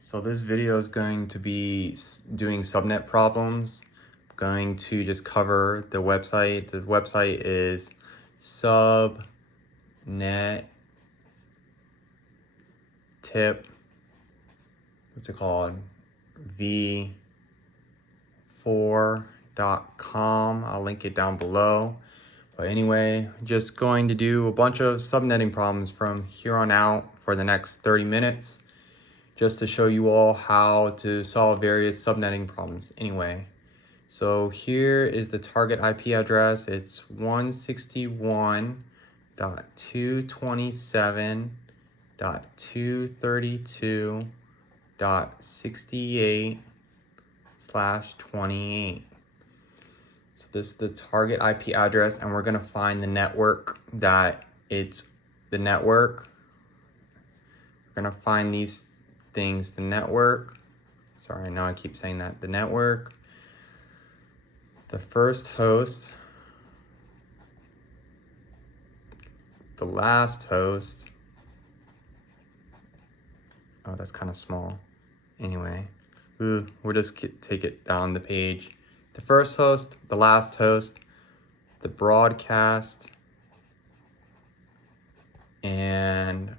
So this video is going to be doing subnet problems. I'm going to just cover the website. The website is Subnet tip, what's it called? v4.com. I'll link it down below. But anyway, just going to do a bunch of subnetting problems from here on out for the next 30 minutes. Just to show you all how to solve various subnetting problems anyway. So here is the target IP address. It's 161.227.232.68/28. So this is the target IP address, and we're gonna find the network that it's the network. We're gonna find these things, the network. Sorry, I know I keep saying that. The network, the first host, the last host. Oh, that's kind of small. Anyway, we'll just take it down the page. The first host, the last host, the broadcast, and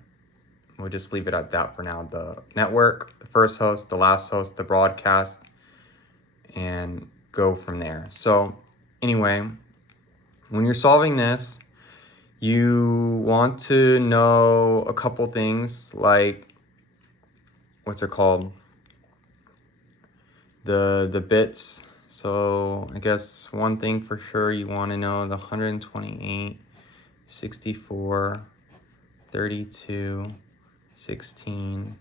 we'll just leave it at that for now. The network, the first host, the last host, the broadcast, and go from there. So anyway, when you're solving this, you want to know a couple things like, what's it called? The bits. So I guess one thing for sure you want to know the 128, 64, 32, 16,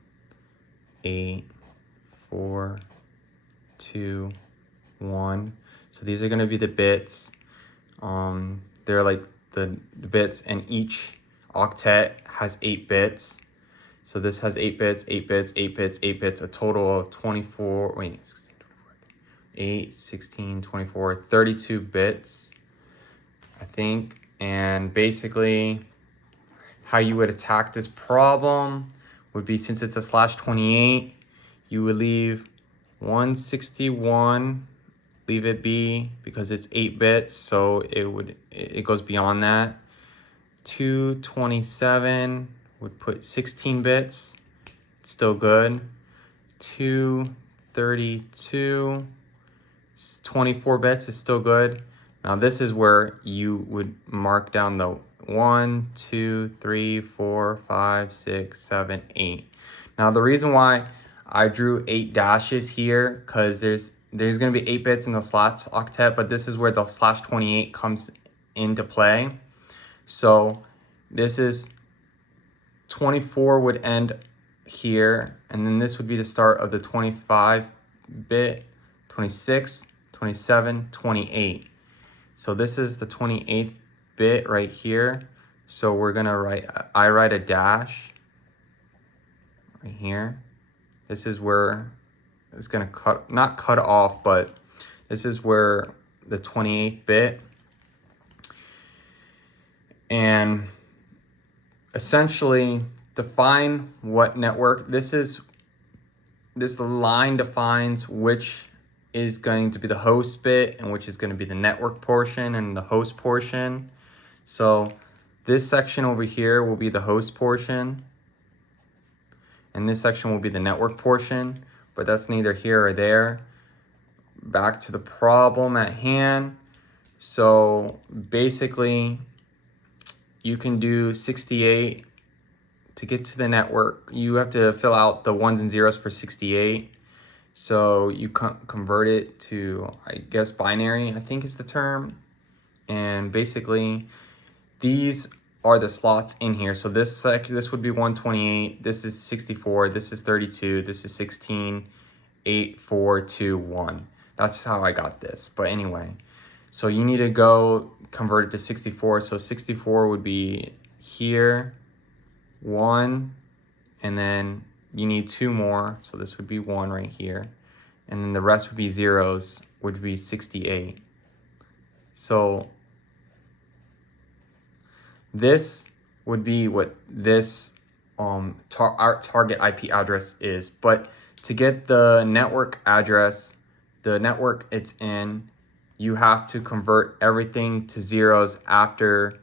8, 4, 2, 1. So these are going to be the bits. They're like the bits, and each octet has 8 bits. So this has 8 bits, 8 bits, 8 bits, 8 bits, a total of 24, wait, 8, 16, 24, 32 bits, I think. And basically how you would attack this problem would be, since it's a /28, you would leave 161, leave it be because it's 8 bits, so it goes beyond that. 227 would put 16 bits, still good. 232, 24 bits is still good. Now this is where you would mark down the 1, 2, 3, 4, 5, 6, 7, 8. Now the reason why I drew 8 dashes here, because there's going to be 8 bits in the slots octet, but this is where the /28 comes into play. So this is 24 would end here, and then this would be the start of the 25 bit, 26, 27, 28. So this is the 28th bit right here. So we're gonna I write a dash right here. This is where it's gonna not cut off, but this is where the 28th bit. And essentially define what network this line defines which is going to be the host bit and which is going to be the network portion and the host portion. So this section over here will be the host portion, and this section will be the network portion, but that's neither here or there. Back to the problem at hand. So basically you can do 68 to get to the network. You have to fill out the 1s and 0s for 68. So you convert it to, I guess, binary, I think is the term. And basically these are the slots in here. So this would be 128, this is 64, this is 32, this is 16, 8, 4, 2, 1. That's how I got this. But anyway, so you need to go convert it to 64. So 64 would be here, 1, and then you need 2 more. So this would be 1 right here. And then the rest would be 0s, would be 68. So this would be what this our target IP address is. But To get the network address, the network it's in, you have to convert everything to zeros after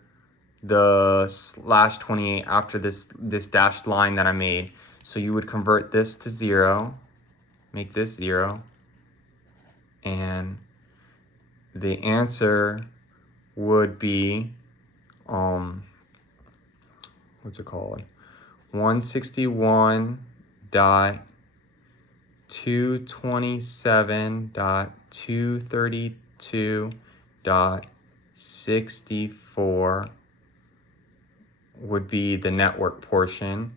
the /28, after this dashed line that I made. So you would convert this to 0, make this 0, and the answer would be what's it called? 161.227.232.64 would be the network portion.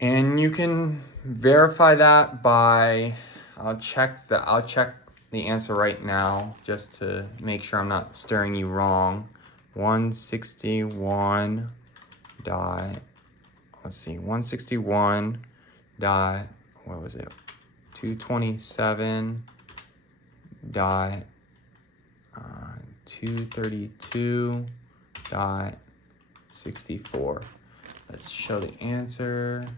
And you can verify that by, I'll check the answer right now just to make sure I'm not steering you wrong. 161 dot, let's see, 161 dot, what was it? 227 dot 232.64. Let's show the answer.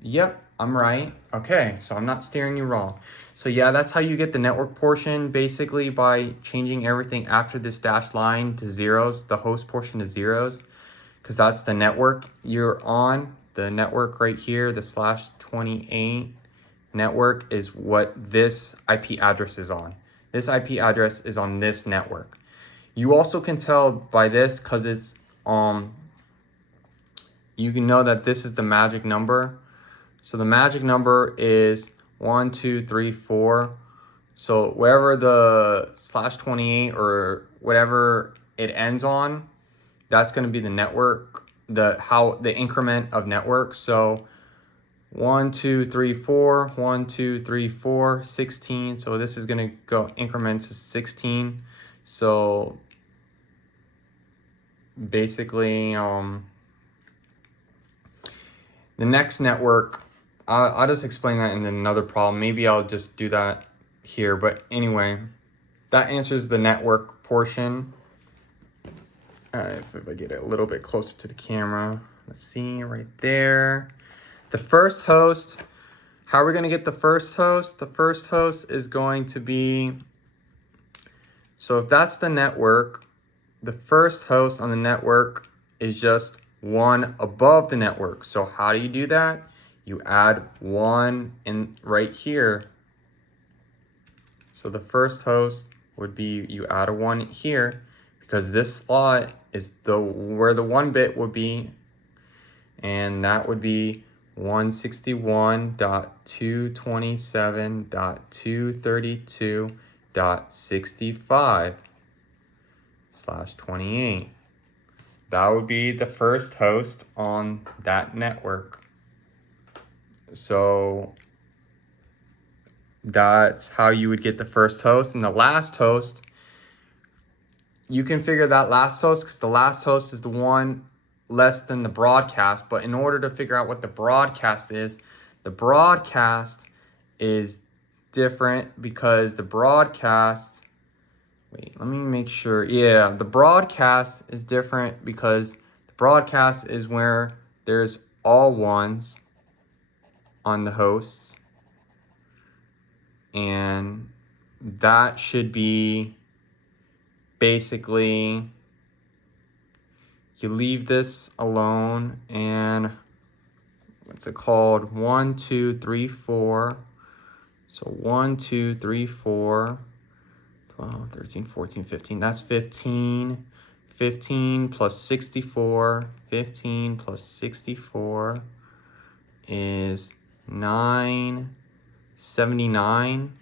Yep, I'm right. Okay, so I'm not steering you wrong. So yeah, that's how you get the network portion, basically by changing everything after this dashed line to zeros, the host portion to zeros, because that's the network you're on. The network right here, the /28 network, is what this IP address is on. This IP address is on this network. You also can tell by this, because it's you can know that this is the magic number. So the magic number is 1, 2, 3, 4. So wherever the /28 or whatever it ends on, that's going to be the network, the increment of network. So 1, 2, 3, 4, 1, 2, 3, 4, 16. So this is going to go increment to 16. So basically, the next network, I'll just explain that in another problem. Maybe I'll just do that here. But anyway, that answers the network portion. If I get it a little bit closer to the camera, let's see right there. The first host, how are we going to get the first host? The first host is going to be, so if that's the network, the first host on the network is just one above the network. So how do you do that? You add 1 in right here. So the first host would be, you add a 1 here, because this slot is where the 1 bit would be, and that would be 161.227.232.65/28. That would be the first host on that network. So that's how you would get the first host. And the last host, you can figure that last host, because the last host is the one less than the broadcast. But in order to figure out what the broadcast is different, because the broadcast, wait, let me make sure. Yeah, the broadcast is different because the broadcast is where there's all ones on the hosts, and that should be basically, you leave this alone, and what's it called? 1, 2, 3, 4. So 1, 2, 3, 4, 12, 13, 14, 15. That's 15. 15 plus 64. 15 plus 64 is 979.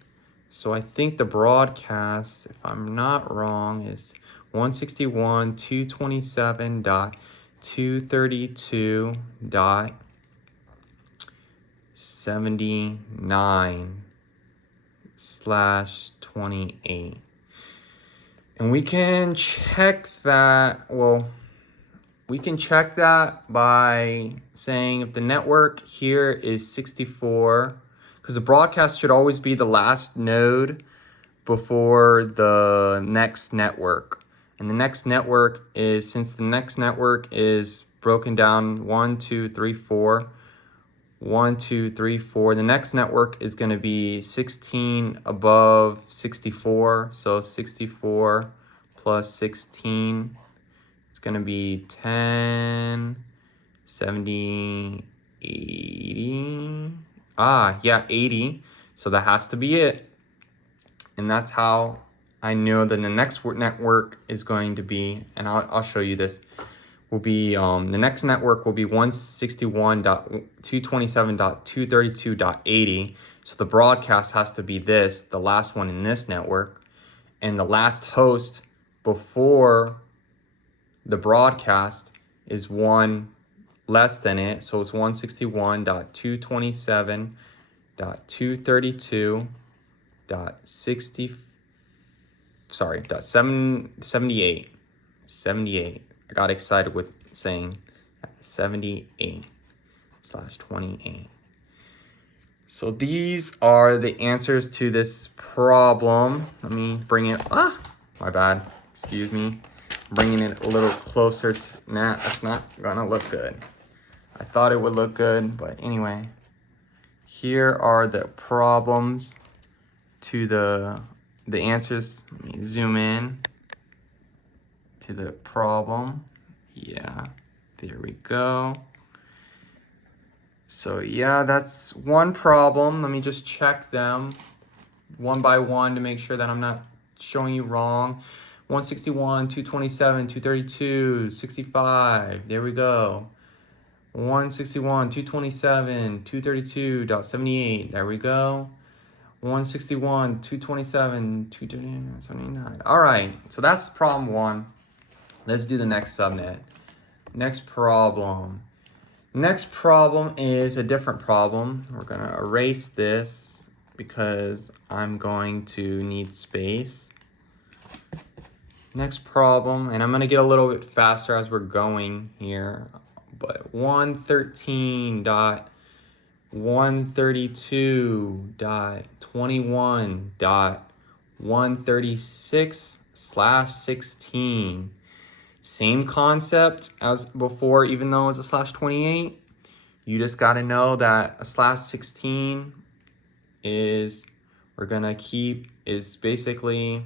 So I think the broadcast, if I'm not wrong, is 161.227.232/28. And we can check that, we can check that by saying if the network here is 64, because the broadcast should always be the last node before the next network. And the next network is, since the next network is broken down 1, 2, 3, 4. 1, 2, 3, 4. The next network is going to be 16 above 64. So 64 plus 16. It's going to be 10, 70, 80. Yeah, 80. So that has to be it. And that's how I know that the next network is going to be, and I'll show you this, will be, the next network will be 161.227.232.80. So the broadcast has to be this, the last one in this network. And the last host before the broadcast is one less than it. So it's 161.227.232.60, sorry, .78. 78. I got excited with saying 78/28. So these are the answers to this problem. Let me bring it, my bad, excuse me. Bringing it a little closer to, that's not gonna look good. I thought it would look good, but anyway. Here are the problems to the answers. Let me zoom in to the problem. Yeah, there we go. So yeah, that's one problem. Let me just check them one by one to make sure that I'm not showing you wrong. 161, 227, 232, 65. There we go. 161, 227, 232.78. There we go. 161, 227, 239. All right, so that's problem one. Let's do the next subnet. Next problem. Next problem is a different problem. We're gonna erase this because I'm going to need space. Next problem, and I'm gonna get a little bit faster as we're going here, but 113.132.21.136/16. Same concept as before, even though it's a /28. You just got to know that a /16 is, we're going to keep, is basically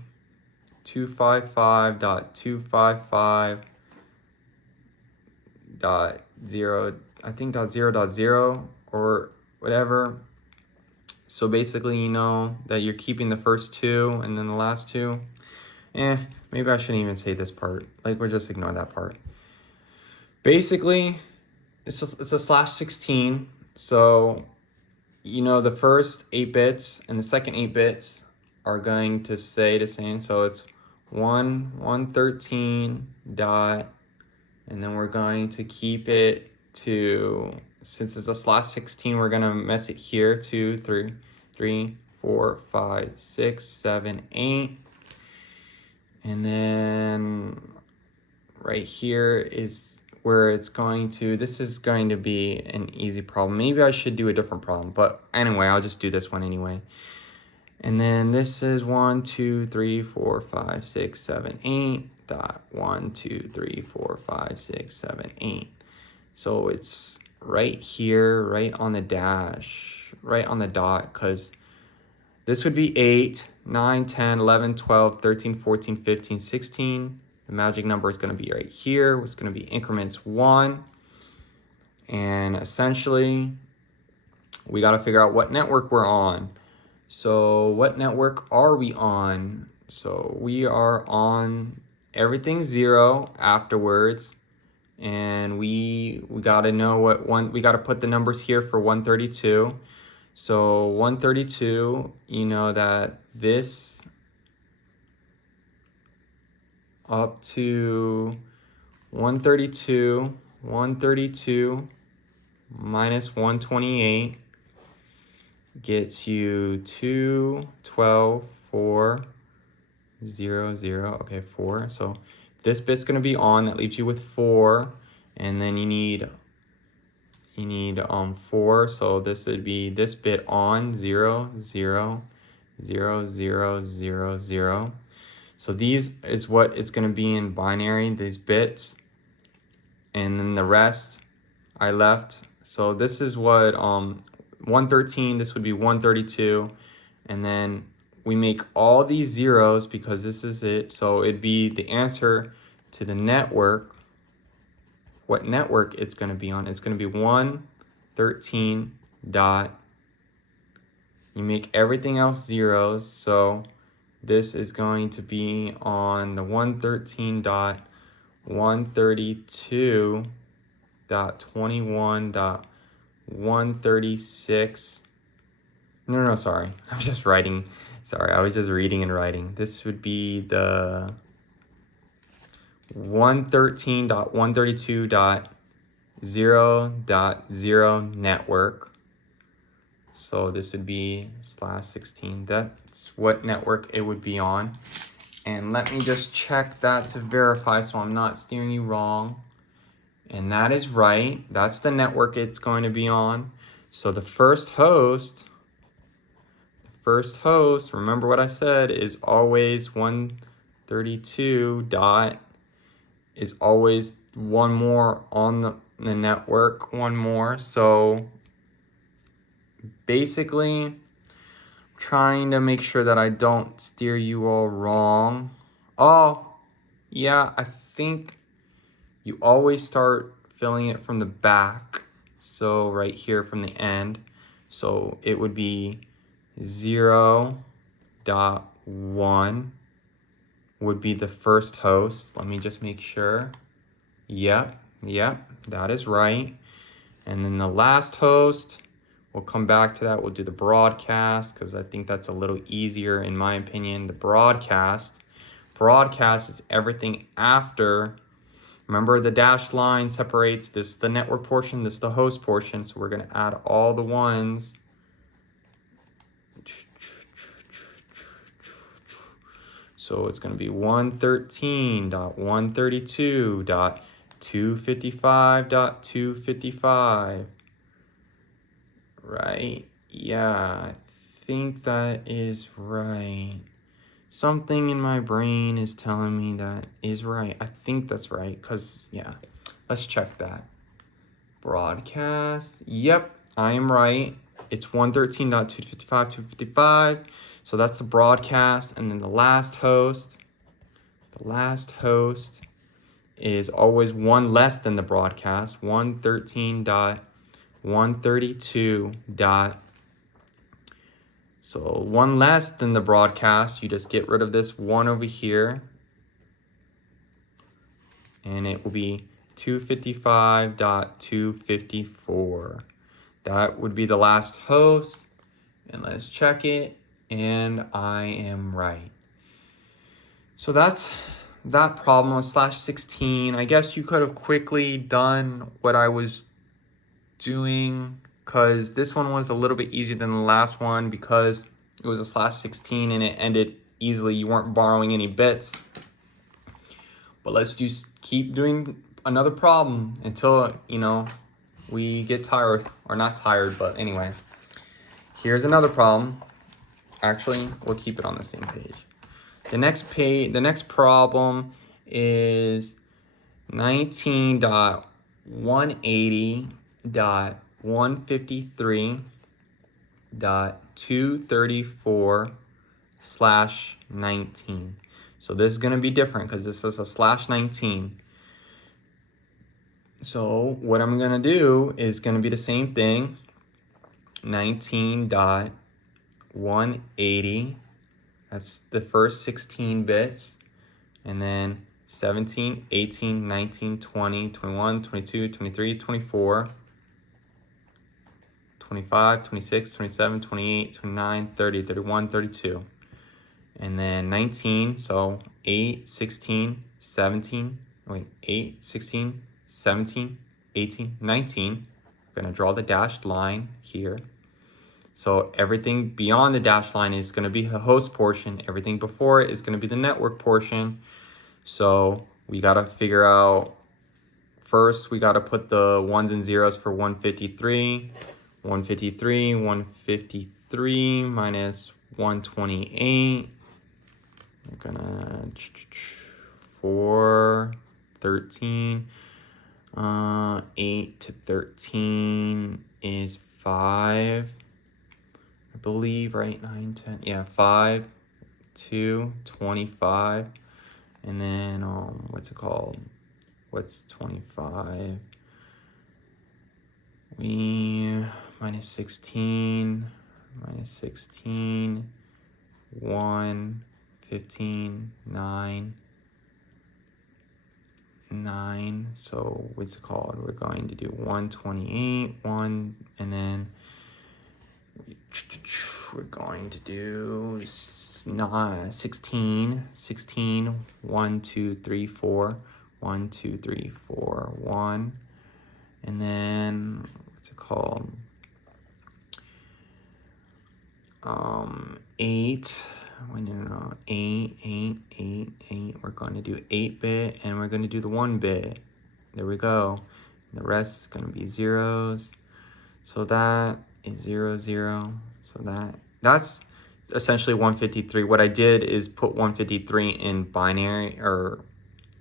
255.255.0, I think .0.0 or whatever. So basically, you know that you're keeping the first two and then the last two. Maybe I shouldn't even say this part. Like, we'll just ignore that part. Basically, it's a /16. So, you know, the first 8 bits and the second 8 bits are going to stay the same. So it's 113 dot, and then we're going to keep it to, since it's a /16, we're going to mess it here, 2, 3, 4, 5, 6, 7, 8. And then right here is where it's going to, this is going to be an easy problem. Maybe I should do a different problem, but anyway, I'll just do this one anyway. And then this is 1, 2, 3, 4, 5, 6, 7, 8. Dot 1, 2, 3, 4, 5, 6, 7, 8. So it's right here, right on the dash, right on the dot, because this would be 8, 9, 10, 11, 12, 13, 14, 15, 16. The magic number is going to be right here. It's going to be increments 1. And essentially, we got to figure out what network we're on. So what network are we on? So we are on everything 0 afterwards. And we got to know what one, we got to put the numbers here for 132. So 132, you know that this up to 132 minus 128 gets you 212, 4, 0, 0. Okay, 4. So this bit's going to be on. That leaves you with 4. And then you need 4. So this would be this bit on 0, 0, 0, 0, 0, 0. So these is what it's going to be in binary, these bits. and then the rest I left. So this is what 113, this would be 132, and then we make all these zeros because this is it. So it'd be the answer to the network, what network it's going to be on. It's going to be 113 dot, you make everything else zeros, so this is going to be on the 113.132.21.136. No, sorry. I was just writing. Sorry, I was just reading and writing. This would be the 113.132.0.0 network. So this would be /16. That's what network it would be on. And let me just check that to verify so I'm not steering you wrong. And that is right. That's the network it's going to be on. So the first host, remember what I said, is always 132 dot, is always one more on the network, one more. So basically, I'm trying to make sure that I don't steer you all wrong. Oh, yeah, I think you always start filling it from the back. So right here from the end. So it would be 0.1 would be the first host. Let me just make sure. Yep, that is right. And then the last host, we'll come back to that. We'll do the broadcast because I think that's a little easier in my opinion. The broadcast is everything after. Remember, the dashed line separates this the network portion, this the host portion. So we're going to add all the ones. So it's going to be 113.132.255.255. Right? Yeah, I think that is right. Something in my brain is telling me that is right. I think that's right, because, yeah, let's check that. Broadcast. Yep, I am right. It's 113.255.255. So that's the broadcast. And then the last host is always one less than the broadcast. 113.132 dot. So one less than the broadcast, you just get rid of this one over here. And it will be 255.254. That would be the last host. And let's check it. And I am right. So that's that problem with /16. I guess you could have quickly done what I was doing, because this one was a little bit easier than the last one because it was a /16 and it ended easily. You weren't borrowing any bits. But let's just keep doing another problem until, we get tired, or not tired, but anyway. Here's another problem. Actually, we'll keep it on the same page. The next problem is 19.180.153.234/19. So this is going to be different because this is a /19. So what I'm going to do is going to be the same thing. 19.180. That's the first 16 bits. And then 17, 18, 19, 20, 21, 22, 23, 24, 25, 26, 27, 28, 29, 30, 31, 32. And then 19, so 8, 16, 17, 8, 16, 17, 18, 19. I'm going to draw the dashed line here. So everything beyond the dashed line is going to be the host portion. Everything before it is going to be the network portion. So we got to figure out, first we got to put the ones and zeros for 153. 153 minus 128. We're going to 413. 8 to 13 is 5. I believe, right? 9, 10. Yeah, 5, 2, 25. And then, what's it called? What's 25? We minus 16, 1, 15, 9, 9. So what's it called? We're going to do 128, 1, and then we're going to do 16, 1, 2, 3, 4, 1, 2, 3, 4, 1, and then what's it called? 8. No, 8. We're going to do 8-bit, and we're going to do the 1-bit. There we go. The rest is going to be zeros. So that is 0, 0. So that's essentially 153. What I did is put 153 in binary or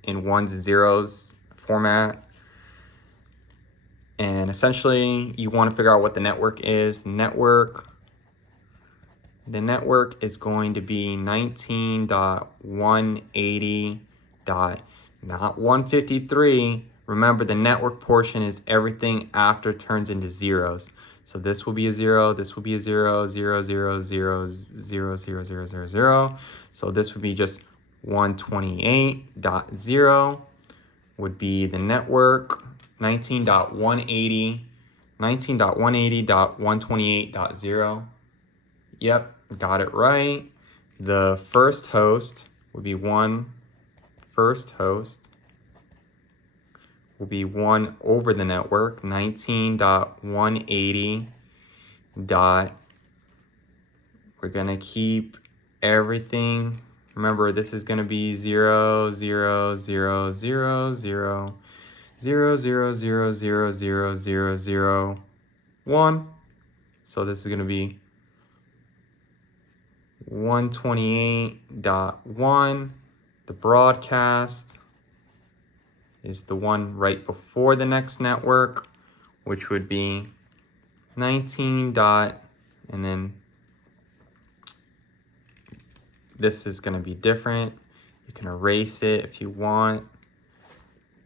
in ones and zeros format. And essentially, you want to figure out what the network is. The network is going to be 19.180. Not 153. Remember, the network portion is everything after turns into zeros. So this will be a 0, this will be a 0, 0, 0, 0, 0, 0, 0, 0, 0. So this would be just 128.0 would be the network, 19.180.128.0. Yep, got it right. The first host would be 1 over the network, 19.180. We're gonna keep everything. Remember, this is gonna be 0, 0, 0, 0, 0, 0, 0, 0, 0, 0, 0, 0, 1. So this is gonna be 128.1. The broadcast is the one right before the next network, which would be 19 dot, and then this is going to be different. You can erase it if you want.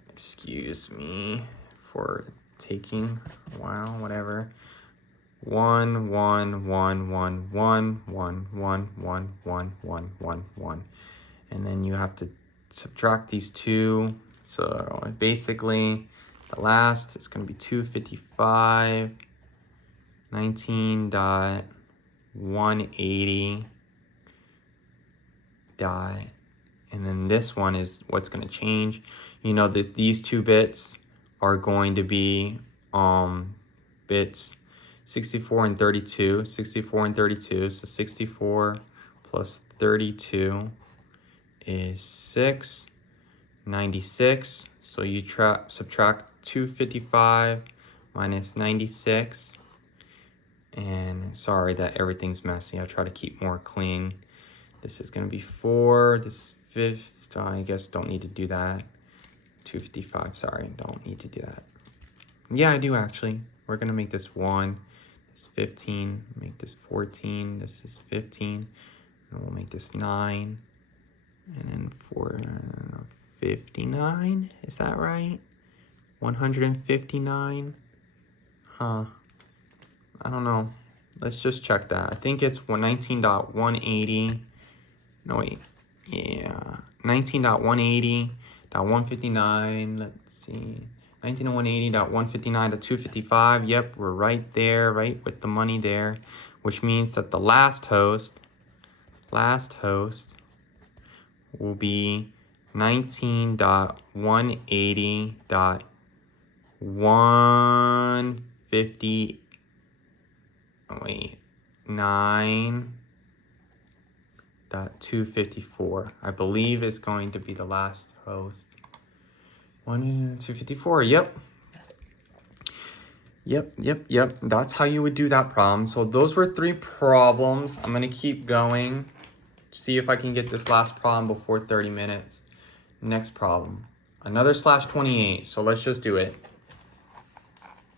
Excuse me for taking a while, whatever. 1, 1, 1, 1, 1, 1, 1, 1, 1, 1, 1, 1. And then you have to subtract these two. So basically, the last is going to be 255, 19.180. And then this one is what's going to change. You know that these two bits are going to be bits 64 and 32. 64 and 32. So 64 plus 32 is 6. 96. So you subtract 255 minus 96. And sorry that everything's messy. I try to keep more clean. This is going to be 4. This 5th, I guess don't need to do that. 255, sorry, don't need to do that. Yeah, I do actually. We're going to make this 1. This 15. Make this 14. This is 15. And we'll make this 9. And then 59. Is that right? 159. Huh. I don't know. Let's just check that. I think it's 19.180. No, wait. Yeah. 19.180.159. Let's see. 19.180.159 to 255. Yep, we're right there, right with the money there, which means that the last host will be 19.180.150. Wait, 9.254. I believe is going to be the last host. 254. Yep. That's how you would do that problem. So those were 3 problems. I'm gonna keep going. See if I can get this last problem before 30 minutes. Next problem. another /28. So let's just do it.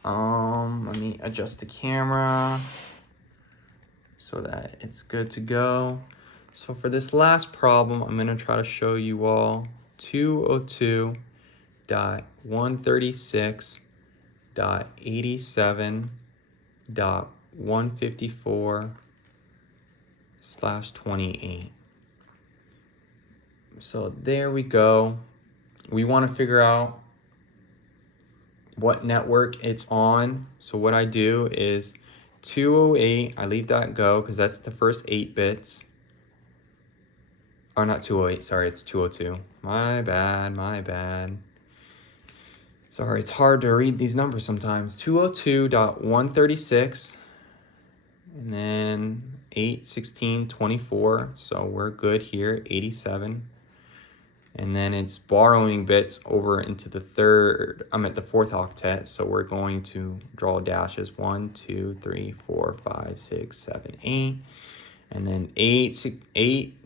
Let me adjust the camera so that it's good to go. So for this last problem, I'm gonna try to show you all 202.136.87.154/28. So there we go. We want to figure out what network it's on. So what I do is 208, I leave that go because that's the first 8 bits. Or not 208, sorry, it's 202. My bad. Sorry, it's hard to read these numbers sometimes. 202.136 and then 8, 16, 24. So we're good here, 87. And then it's borrowing bits over into the fourth octet. So we're going to draw dashes 1, 2, 3, 4, 5, 6, 7, 8. And then 8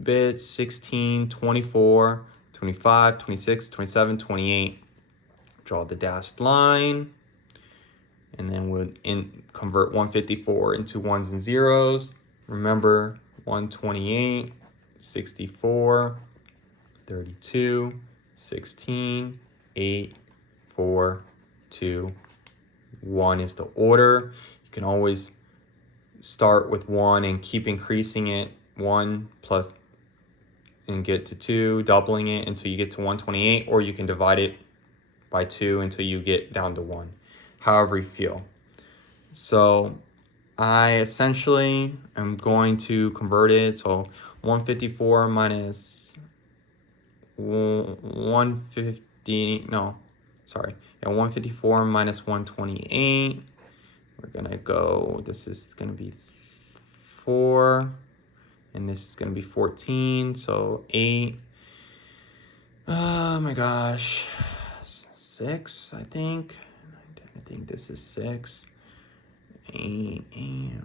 bits, 16, 24, 25, 26, 27, 28. Draw the dashed line. And then we'll convert 154 into ones and zeros. Remember, 128, 64, 32, 16, 8, 4, 2, 1 is the order. You can always start with 1 and keep increasing it, 1 plus, and get to 2, doubling it until you get to 128, or you can divide it by 2 until you get down to 1, however you feel. So I essentially am going to convert it. So 154 minus 150, no, sorry. Yeah, 154 minus 128. We're gonna go, this is gonna be 4, and this is gonna be 14, so 8. Oh my gosh, 6, I think. I think this is 6. 8, 4.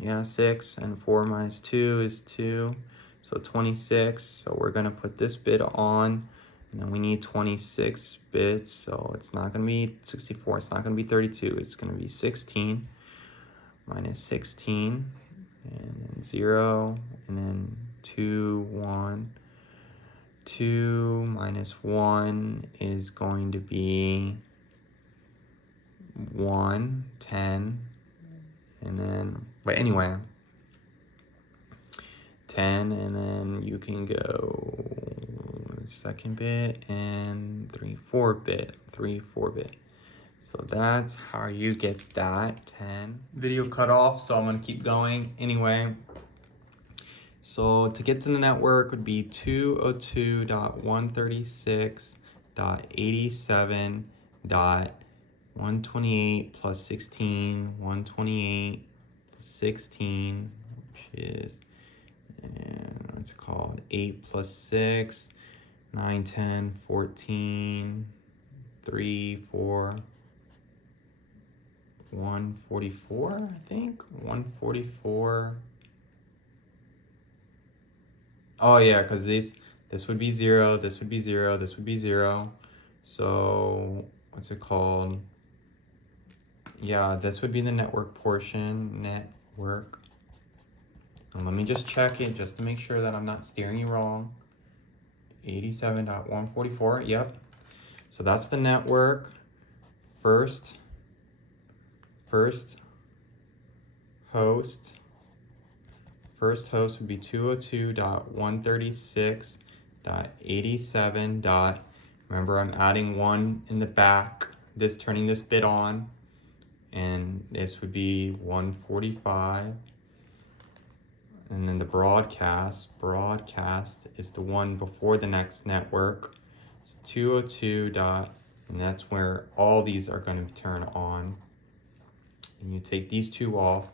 Yeah, 6, and 4 minus 2 is 2. So 26, so we're gonna put this bit on, and then we need 26 bits, so it's not gonna be 64, it's not gonna be 32, it's gonna be 16 minus 16, and then 0, and then 2, 1. 2 minus 1 is going to be 1, 10, and then, but anyway, 10, and then you can go second bit and 3, 4 bit. So that's how you get that 10. Video cut off, so I'm gonna keep going anyway. So to get to the network would be 202.136.87.128 plus 16, 128 plus 16, which is, what's it called, 8 plus 6, 9, 10, 14, 3, 4, 144, I think, 144. Oh yeah, because this would be 0, this would be 0, this would be 0. So what's it called? Yeah, this would be the network portion, network. And let me just check it just to make sure that I'm not steering you wrong. 87.144, yep. So that's the network. First host. First host would be 202.136.87. Remember, I'm adding 1 in the back, turning this bit on, and this would be 145. And then the broadcast is the one before the next network. It's 202 and that's where all these are going to turn on. And you take these 2 off.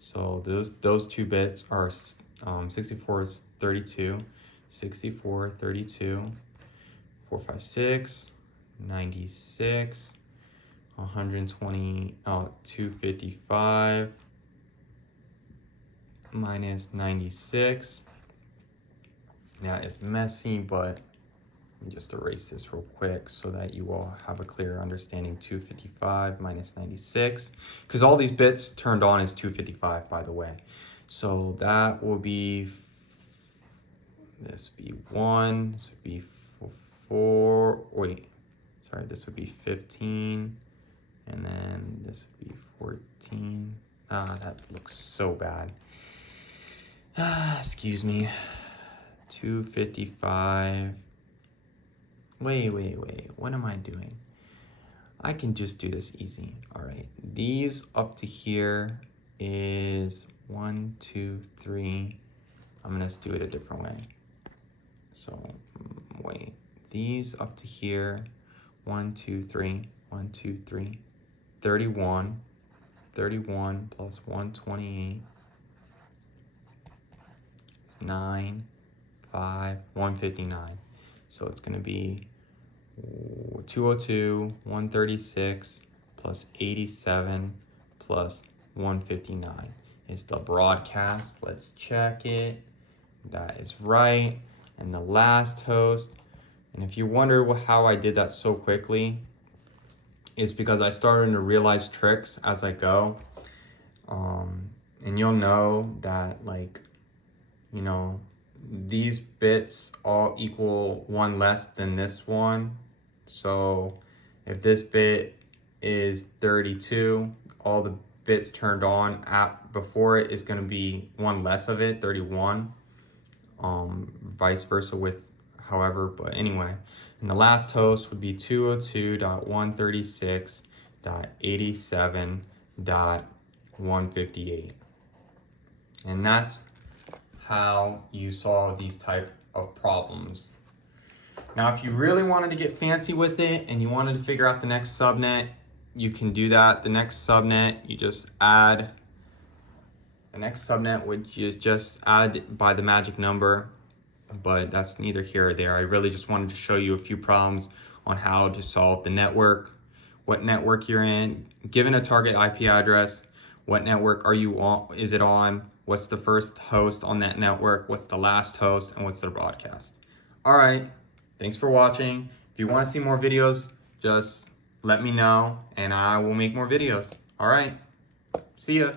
So those 2 bits are 64 is 32, 64, 32, 456, 96, 120, 255 minus 96. Yeah, it's messy, but Let me just erase this real quick so that you all have a clear understanding. 255 minus 96, because all these bits turned on is 255, by the way. So that will be, this would be 1, this would be 4, wait, sorry, this would be 15, and then this would be 14. That looks so bad. Excuse me. 255. Wait, what am I doing? I can just do this easy. All right, these up to here is 1, 2, 3. I'm gonna do it a different way. So wait, these up to here, 1, 2, 3, 1, 2, 3, 31, 31 plus 128 is 9, 5, 159. So it's gonna be 202, 136 plus 87 plus 159 is the broadcast. Let's check it. That is right. And the last host, and if you wonder how I did that so quickly, is because I started to realize tricks as I go. And you'll know that, like, you know, these bits all equal one less than this one. So if this bit is 32, all the bits turned on before it is going to be one less of it, 31. Vice versa with however, but anyway. And the last host would be 202.136.87.158. And that's how you solve these type of problems. Now, if you really wanted to get fancy with it and you wanted to figure out the next subnet, you can do that. The next subnet, you just add, the next subnet which is just add by the magic number, but that's neither here or there. I really just wanted to show you a few problems on how to solve the network, what network you're in, given a target IP address, what network are you on, is it on, what's the first host on that network, what's the last host, and what's the broadcast. All right, thanks for watching. If you want to see more videos, just let me know and I will make more videos. All right, see ya.